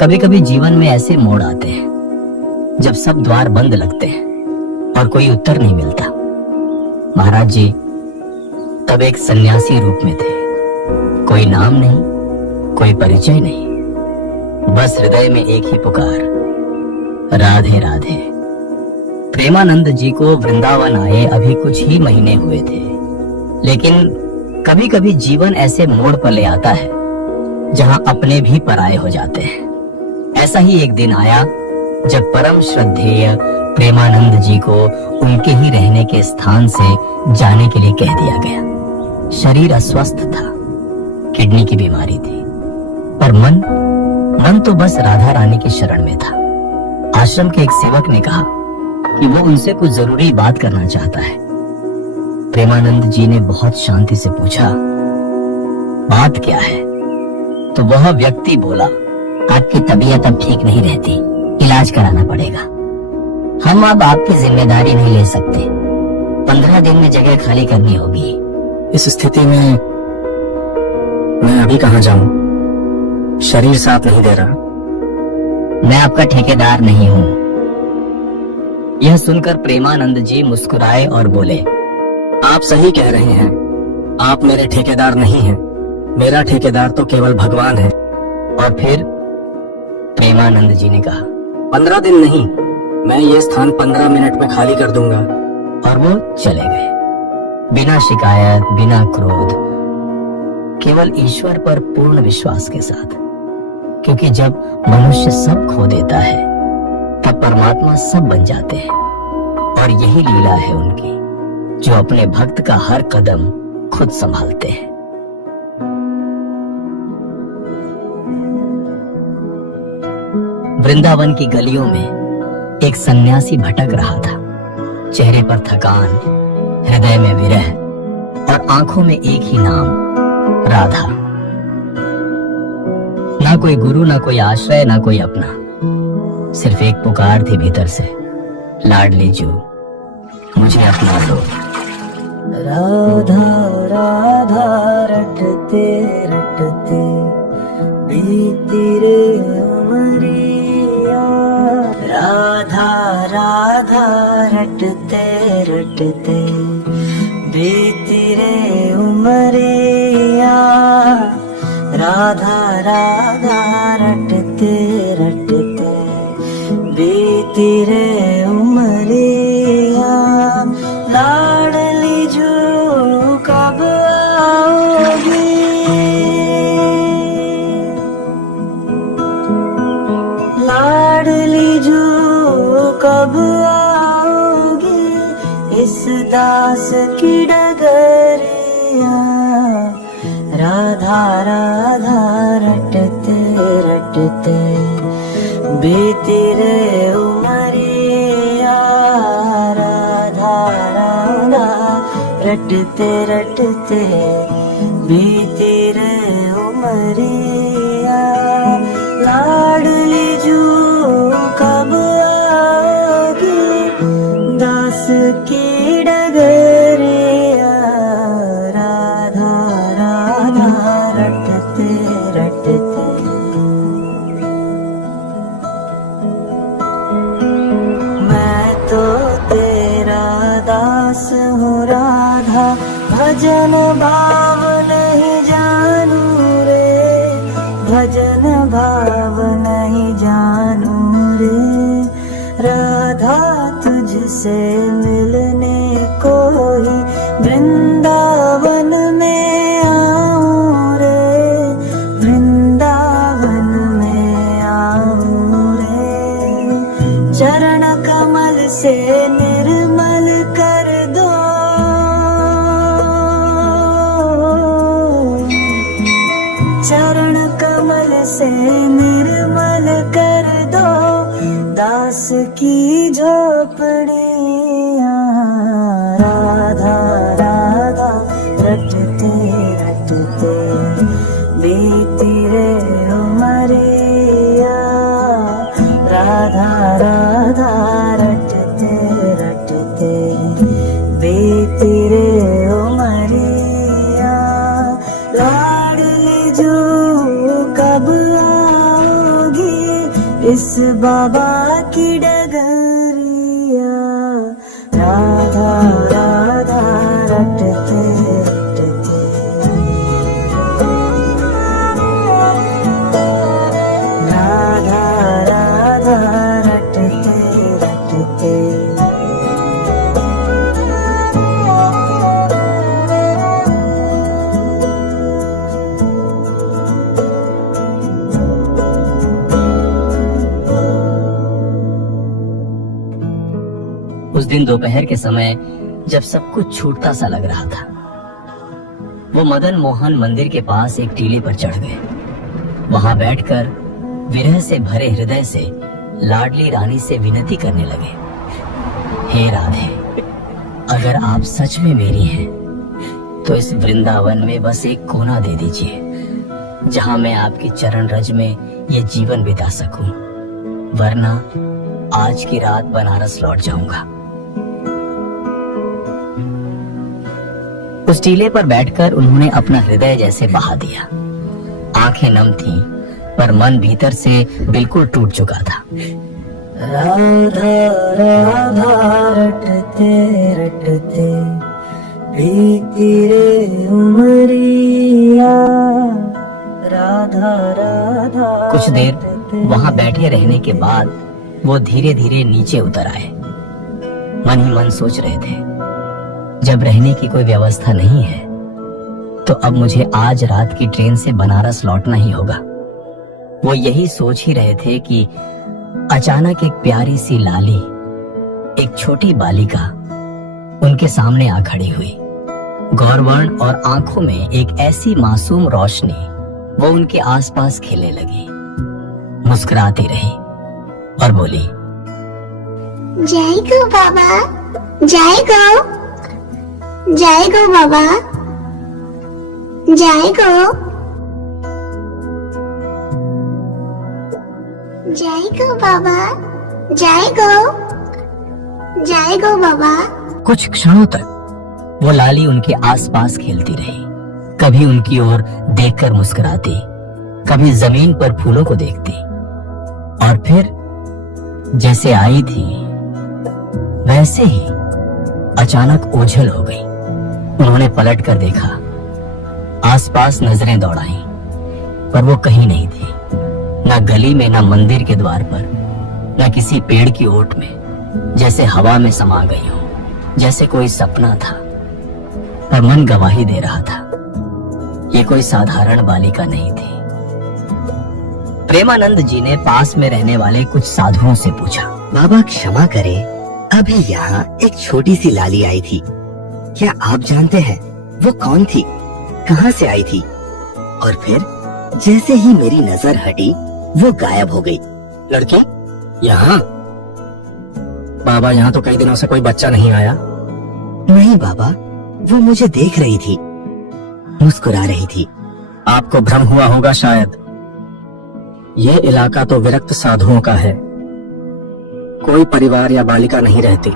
कभी कभी जीवन में ऐसे मोड़ आते हैं जब सब द्वार बंद लगते हैं और कोई उत्तर नहीं मिलता। महाराज जी तब एक सन्यासी रूप में थे। कोई नाम नहीं, कोई परिचय नहीं, बस हृदय में एक ही पुकार, राधे राधे। प्रेमानंद जी को वृंदावन आए अभी कुछ ही महीने हुए थे, लेकिन कभी कभी जीवन ऐसे मोड़ पर ले आता है जहां अपने भी पराये हो जाते हैं। ऐसा ही एक दिन आया जब परम श्रद्धेय प्रेमानंद जी को उनके ही रहने के स्थान से जाने के लिए कह दिया गया। शरीर अस्वस्थ था, किडनी की बीमारी थी, पर मन तो बस राधा रानी की शरण में था। आश्रम के एक सेवक ने कहा कि वो उनसे कुछ जरूरी बात करना चाहता है। प्रेमानंद जी ने बहुत शांति से पूछा, बात क्या है? तो वह व्यक्ति बोला, आपकी तबीयत अब ठीक नहीं रहती, इलाज कराना पड़ेगा। हम अब आपकी जिम्मेदारी नहीं ले सकते, 15 दिन में जगह खाली करनी होगी। इस स्थिति में मैं अभी कहाँ जाऊं? शरीर साथ नहीं दे रहा। मैं आपका ठेकेदार नहीं हूँ। यह सुनकर प्रेमानंद जी मुस्कुराए और बोले, आप सही कह रहे हैं, आप मेरे ठेकेदार नहीं हैं। मेरा ठेकेदार तो केवल भगवान है। और फिर प्रेमानंद जी ने कहा, 15 दिन नहीं, मैं ये स्थान 15 मिनट में खाली कर दूंगा। और वो चले गए, बिना शिकायत, बिना क्रोध, केवल ईश्वर पर पूर्ण विश्वास के साथ। क्योंकि जब मनुष्य सब खो देता है तब परमात्मा सब बन जाते हैं। और यही लीला है उनकी, जो अपने भक्त का हर कदम खुद संभालते हैं। वृंदावन की गलियों में एक सन्यासी भटक रहा था। चेहरे पर थकान, हृदय में विरह और आंखों में एक ही नाम, राधा। ना कोई गुरु, ना कोई आश्रय, ना कोई अपना, सिर्फ एक पुकार थी भीतर से, लाडली जू मुझे अपना लो। राधा राधा रटते रटते बीती रे उमरिया, राधा राधा रटते रटते बीती रे उमरिया, राधा राधा रटते रटते बीती रे उमरिया, लाडली जू कब आओगी, लाडली जू कब आओगी, इस दास की डगरिया, राधा राधा रटते रटते बीती रे उमरिया, राधा राधा रटते रटते बीती रे उमरिया, लाडली जू कब आओगी, दास की डगरिया, राधा राधा रटते रटते। मैं तो तेरा दास हूँ राधा, भजन भाव नहीं जानू रे, भजन भाव नहीं जानू रे, राधा तुझसे मिलने को ही वृंदावन में आऊं रे, वृंदावन में आऊं रे, चरण कमल से निर्मल कर दो, चरण कमल से निर्मल कर दो, दास की झोपड़ियाँ, राधा राधा रटते रटते बीती रे उमरिया, राधा राधा रटते रटते बीती रे उमरिया, लाडली जू कब आओगी, इस बाबा की डगरिया राधा राधा रटते रटते राधा राधा रटते रटते उस दिन दोपहर के समय जब सब कुछ छूटता सा लग रहा था, वो मदन मोहन मंदिर के पास एक टीले पर चढ़ गए। वहां बैठकर विरह से भरे हृदय से लाडली रानी से विनती करने लगे, हे राधे, अगर आप सच में मेरी हैं, तो इस वृंदावन में बस एक कोना दे दीजिए, जहां मैं आपकी चरण रज में ये जीवन बिता सकूं, वरना आज की रात बनारस लौट जाऊंगा। उस टीले पर बैठकर उन्होंने अपना हृदय जैसे बहा दिया। आंखें नम थीं, पर मन भीतर से बिल्कुल टूट चुका था। राधा राधा रटते रटते बीती रे उमरिया राधा राधा। कुछ देर वहां बैठे रहने के बाद वो धीरे धीरे नीचे उतर आए। मन ही मन सोच रहे थे, जब रहने की कोई व्यवस्था नहीं है, तो अब मुझे आज रात की ट्रेन से बनारस लौटना ही होगा। वो यही सोच ही रहे थे कि अचानक एक प्यारी सी लाली, एक छोटी बालिका उनके सामने आ खड़ी हुई। गौरवर्ण और आंखों में एक ऐसी मासूम रोशनी, वो उनके आसपास खिलने लगी। मुस्कुराती रही और बोली, जय गो बाबा, जय गो, जय गो बाबा, जय गो, जय गो बाबा, जय गो, जय गो बाबा। कुछ क्षणों तक वो लाली उनके आसपास खेलती रही, कभी उनकी ओर देखकर मुस्कुराती, कभी जमीन पर फूलों को देखती, और फिर जैसे आई थी वैसे ही अचानक ओझल हो गई। उन्होंने पलट कर देखा, आसपास नजरें दौड़ाई, पर वो कहीं नहीं थी, ना गली में, ना मंदिर के द्वार पर, ना किसी पेड़ की ओट में, जैसे हवा में समा गई हो, जैसे कोई सपना था। पर मन गवाही दे रहा था, ये कोई साधारण बालिका नहीं थी। प्रेमानंद जी ने पास में रहने वाले कुछ साधुओं से पूछा, बाबा क्षमा करें, अभी यहाँ एक छोटी सी लाली आई थी, क्या आप जानते हैं वो कौन थी, कहाँ से आई थी? और फिर जैसे ही मेरी नजर हटी वो गायब हो गई। लड़की यहाँ? बाबा, यहाँ तो कई दिनों से कोई बच्चा नहीं आया। नहीं बाबा, वो मुझे देख रही थी, मुस्कुरा रही थी। आपको भ्रम हुआ होगा शायद। ये इलाका तो विरक्त साधुओं का है, कोई परिवार या बालिका नहीं रहती।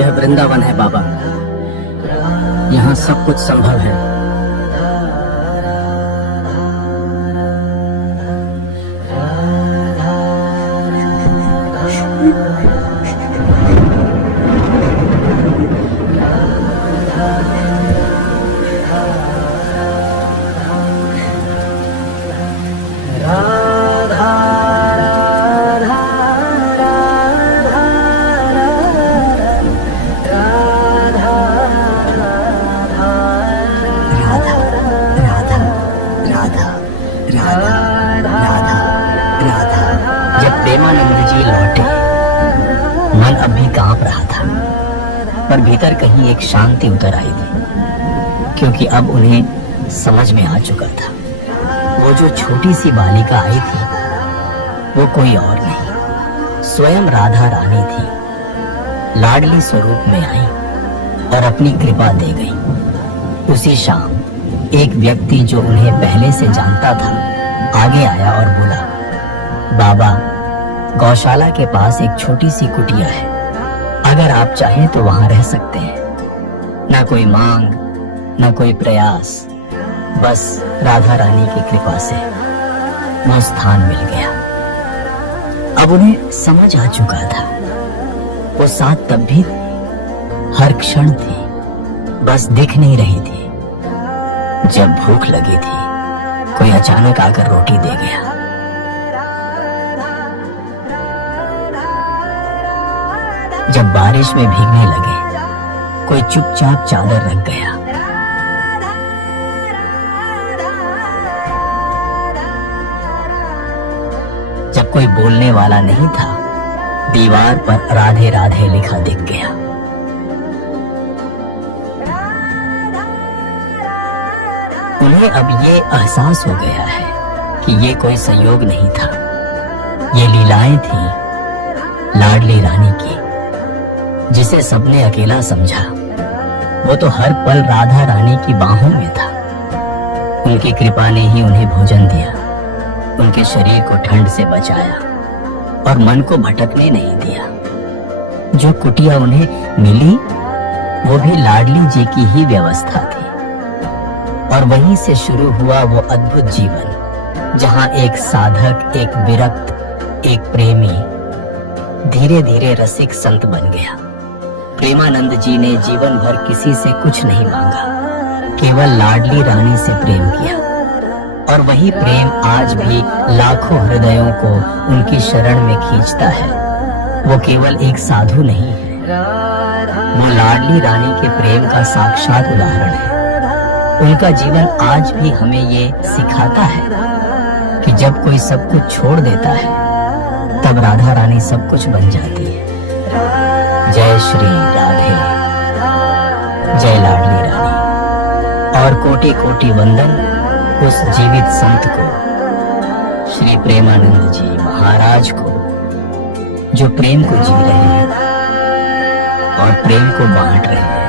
यह वृंदावन है बाबा, यहाँ सब कुछ संभव है। प्रेमानंद जी लौटे, मन अब भी कांप रहा था, पर भीतर कहीं एक शांति उतर आई थी, क्योंकि अब उन्हें समझ में आ चुका था, वो जो छोटी सी बालिका आई थी वो कोई और नहीं, स्वयं राधा रानी थी। लाडली स्वरूप में आई और अपनी कृपा दे गई। उसी शाम एक व्यक्ति जो उन्हें पहले से जानता था आगे आया और बोला, बाबा, गौशाला के पास एक छोटी सी कुटिया है, अगर आप चाहें तो वहां रह सकते हैं। ना कोई मांग, ना कोई प्रयास, बस राधा रानी की कृपा से वो स्थान मिल गया। अब उन्हें समझ आ चुका था, वो साथ तब भी हर क्षण थी, बस दिख नहीं रही थी। जब भूख लगी थी, कोई अचानक आकर रोटी दे गया। जब बारिश में भीगने लगे, कोई चुपचाप चादर रख गया। जब कोई बोलने वाला नहीं था, दीवार पर राधे राधे लिखा दिख गया। उन्हें अब ये एहसास हो गया है कि ये कोई संयोग नहीं था, ये लीलाएं थी लाडली रानी की, जिसे सबने अकेला समझा। वो तो हर पल राधा रानी की बाहों में था। उनकी कृपा ने ही उन्हें भोजन दिया, उनके शरीर को ठंड से बचाया और मन को भटकने नहीं दिया। जो कुटिया उन्हें मिली, वो भी लाडली जी की ही व्यवस्था थी। और वहीं से शुरू हुआ वो अद्भुत जीवन, जहां एक साधक, एक विरक्त, एक प्रेमी धीरे धीरे रसिक संत बन गया। प्रेमानंद जी ने जीवन भर किसी से कुछ नहीं मांगा, केवल लाडली रानी से प्रेम किया। और वही प्रेम आज भी लाखों हृदयों को उनकी शरण में खींचता है। वो केवल एक साधु नहीं है, वो लाडली रानी के प्रेम का साक्षात उदाहरण है। उनका जीवन आज भी हमें ये सिखाता है कि जब कोई सब कुछ छोड़ देता है, तब राधा रानी सब कुछ बन जाती है। जय श्री राधे, जय लाडली रानी। और कोटि कोटि वंदन उस जीवित संत को, श्री प्रेमानंद जी महाराज को, जो प्रेम को जी रहे हैं और प्रेम को बांट रहे हैं।